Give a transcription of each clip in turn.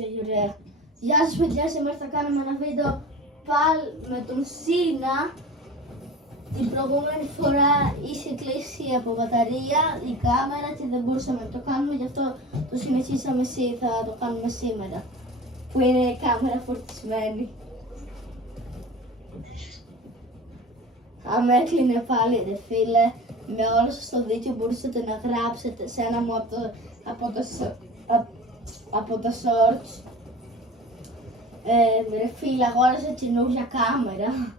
Ωραία. Γεια σας παιδιά, σήμερα θα κάνουμε ένα βίντεο πάλι με τον Σίνα. Την προηγούμενη φορά είχε κλείσει από μπαταρία η κάμερα και δεν μπορούσαμε να το κάνουμε, γι' αυτό το συνεχίσαμε θα το κάνουμε σήμερα, που είναι η κάμερα φορτισμένη. Αν έκλεινε πάλι ρε φίλε, με όλο σας το δίκιο μπορούσατε να γράψετε σε ένα μου από τα shorts. Ρε φίλε, αγόρασα καινούργια κάμερα.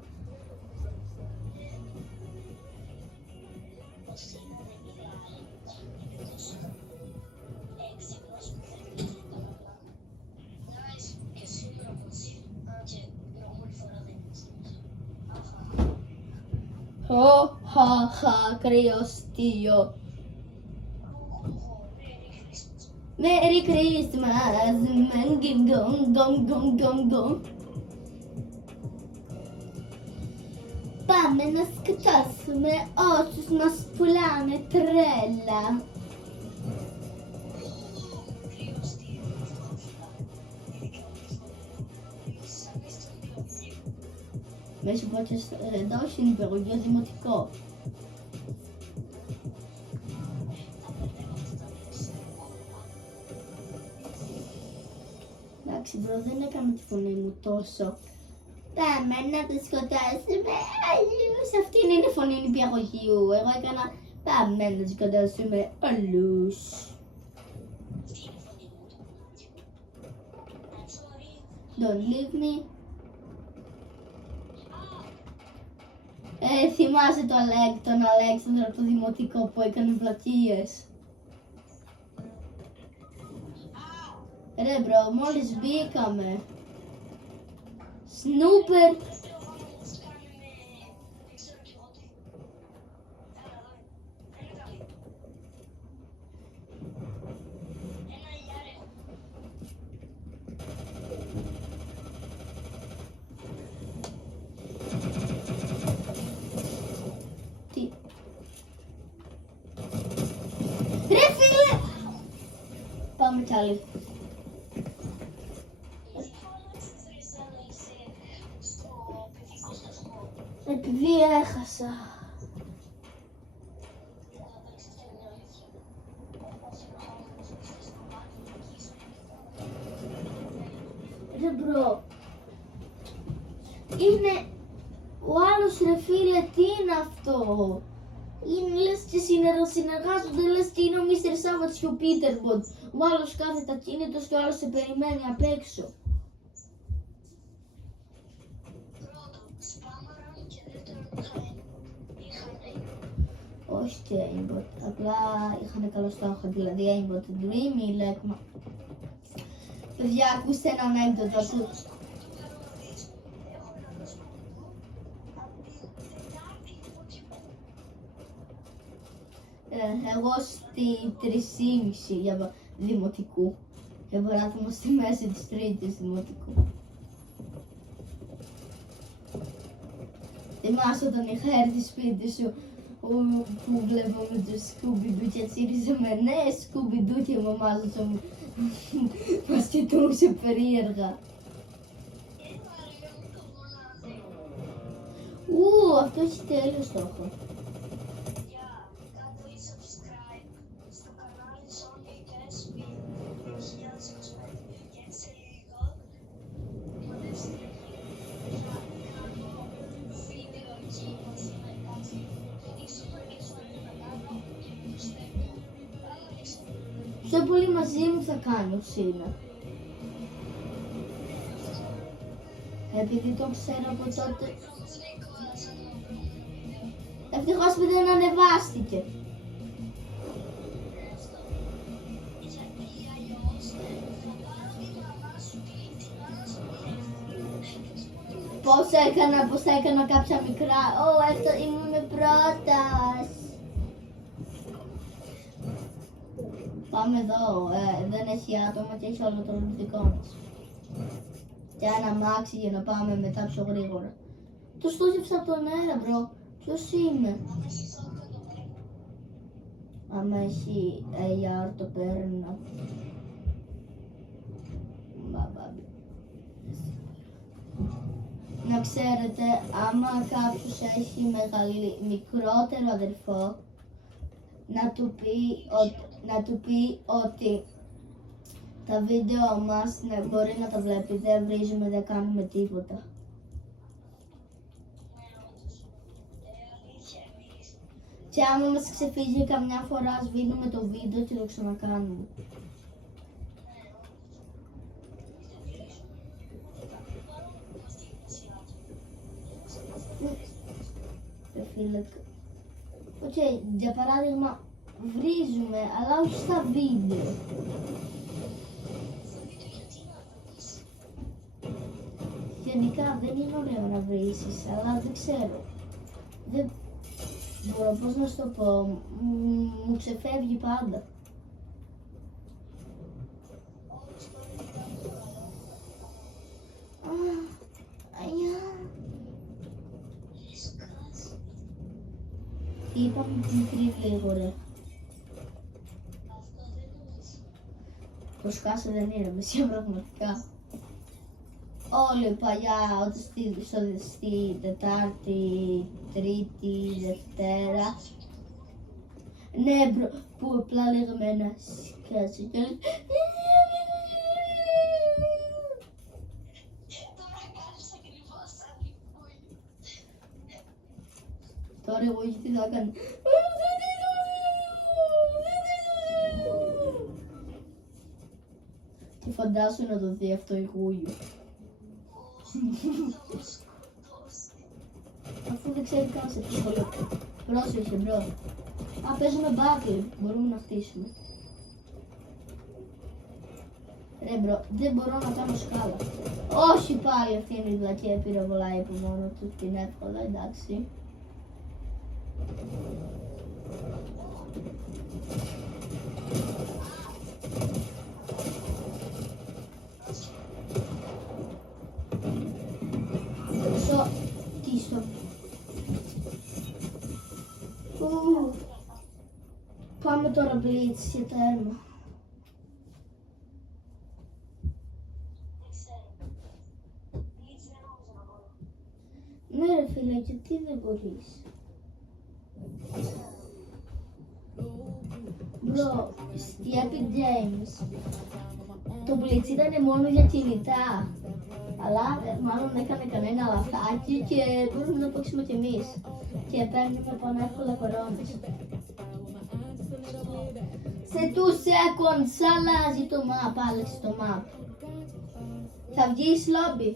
Χαχα, κρυοστίο. Merry Christmas, γκομ. Πάμε να σκοτώσουμε όσους μας πουλάνε τρέλα. Μέσα από εδώ είναι υπεργογείο δημοτικό. Εντάξει μπρο, δεν έκανα τη φωνή μου τόσο. Πάμε να το σκοτώσουμε όλους. Αυτή είναι η φωνή νηπιαγωγείου. Εγώ έκανα πάμε να το σκοτώσουμε όλους. Don't leave me. Θυμάσαι τον Αλέξανδρο από το δημοτικό που έκανε βλακίες. Ρε μπρο, μόλις μπήκαμε. Σνούπερ. Τι. Ρε φίλε. Πάμε κι άλλοι. Επειδή έχασα. Ρε μπρο. Είναι ο άλλος ρε φίλε, τι είναι αυτό. Είναι λες και συνεργάζονται, λες και είναι ο Mr. Savage και ο Peterbot. Ο άλλος κάθεται ακίνητος και ο άλλος σε περιμένει απ' έξω. Όχι και aimbot, απλά είχαν καλό στόχο, δηλαδή aimbot dreamy, like... Παιδιά, ακούστε ένα ανέκδοτο του. Εγώ στη 3,5 για δημοτικού. Για παράδειγμα στη μέση της τρίτης δημοτικού. Θυμάσαι όταν είχα έρθει σπίτι σου που βλέπαμε το Scooby-Doo και τσίριζαμε ναι Scooby-Doo και η μαμά σου μας κοιτούσε περίεργα. Αυτό έχει τέλειο στόχο. Πιο πολύ μαζί μου θα κάνω Σίνα. Επειδή το ξέρω από τότε. Ευτυχώς που δεν ανεβάστηκε. Πώς θα έκανα κάποια μικρά. Αυτό ήμουν πρώτας. Πάμε εδώ, δεν έχει άτομα και έχει όλο το δικό μας. Και ένα αμάξι για να πάμε μετά πιο γρήγορα. Το στούχευσα από τον αέρα μπρο. Ποιος είναι? Άμα έχει AR το παίρνω. να ξέρετε, άμα κάποιος έχει μικρότερο αδερφό, να του πει ότι τα βίντεο μας μπορεί να τα βλέπει, δεν βρίζουμε, δεν κάνουμε τίποτα. Και άμα μας ξεφύγει καμιά φορά, σβήνουμε το βίντεο και το ξανακάνουμε. Φίλε, για παράδειγμα, βρίζουμε, αλλά όχι στα βίντεο. Γενικά δεν είναι ωραίο να βρίζεις, αλλά δεν ξέρω. Δεν μπορώ, πώς να σου το πω, μου ξεφεύγει πάντα. Είπαμε μικρή λίγο ρε. Το σκάσε δεν είναι μεσία πραγματικά. Όλοι παλιά, όταν στη Τετάρτη, Τρίτη, Δευτέρα. Ναι μπρο, που απλά λέγαμε ένα σκάσε και λέει τώρα εγώ γιατί θα κάνω. Και φαντάσου να το δει αυτό η Γούλιο. Αφού δεν ξέρει καν σε τι σχολείο. Πρόσεχε μπρο. Α, παίζουμε battle. Μπορούμε να χτίσουμε. Ρε μπρο, δεν μπορώ να κάνω σκάλα. Όχι πάλι αυτή είναι η βλακία, πυροβολάει από μόνο του την εύκολα, εντάξει. Τι στο... Πάμε τώρα blitz για τέρμα. Ναι ρε φίλε, γιατί δεν μπορείς. Μπρο, στη Epic Games το blitz ήταν μόνο για κινητά. Αλλά μάλλον έκανε κανένα λαθάκι και μπορούμε να το παίξουμε κι εμείς. Και παίρνουμε πανεύκολα κορώνες. Σε 2 seconds αλλάζει το map, άλλαξε το map. Θα βγεις lobby.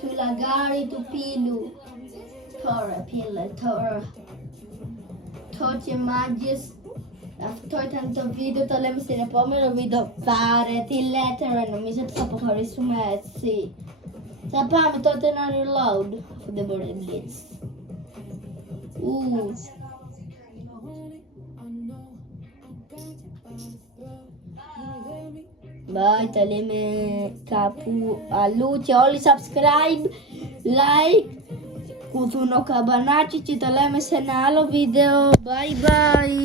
Του λαγκάρι του πύλου. Τώρα πύλε, τώρα. Τότε μάγκες. Αυτό ήταν το βίντεο, το λέμε στην επόμενο βίντεο. Πάρε τη letter, νομίζω ότι θα αποχωρήσουμε έτσι. Θα πάμε τότε να reload, αφού δεν μπορεί να blitz. Bye, τα λέμε κάπου αλλού και όλοι subscribe, like, κουτούνο καμπανάκι και τα λέμε σε ένα άλλο βίντεο. Bye bye.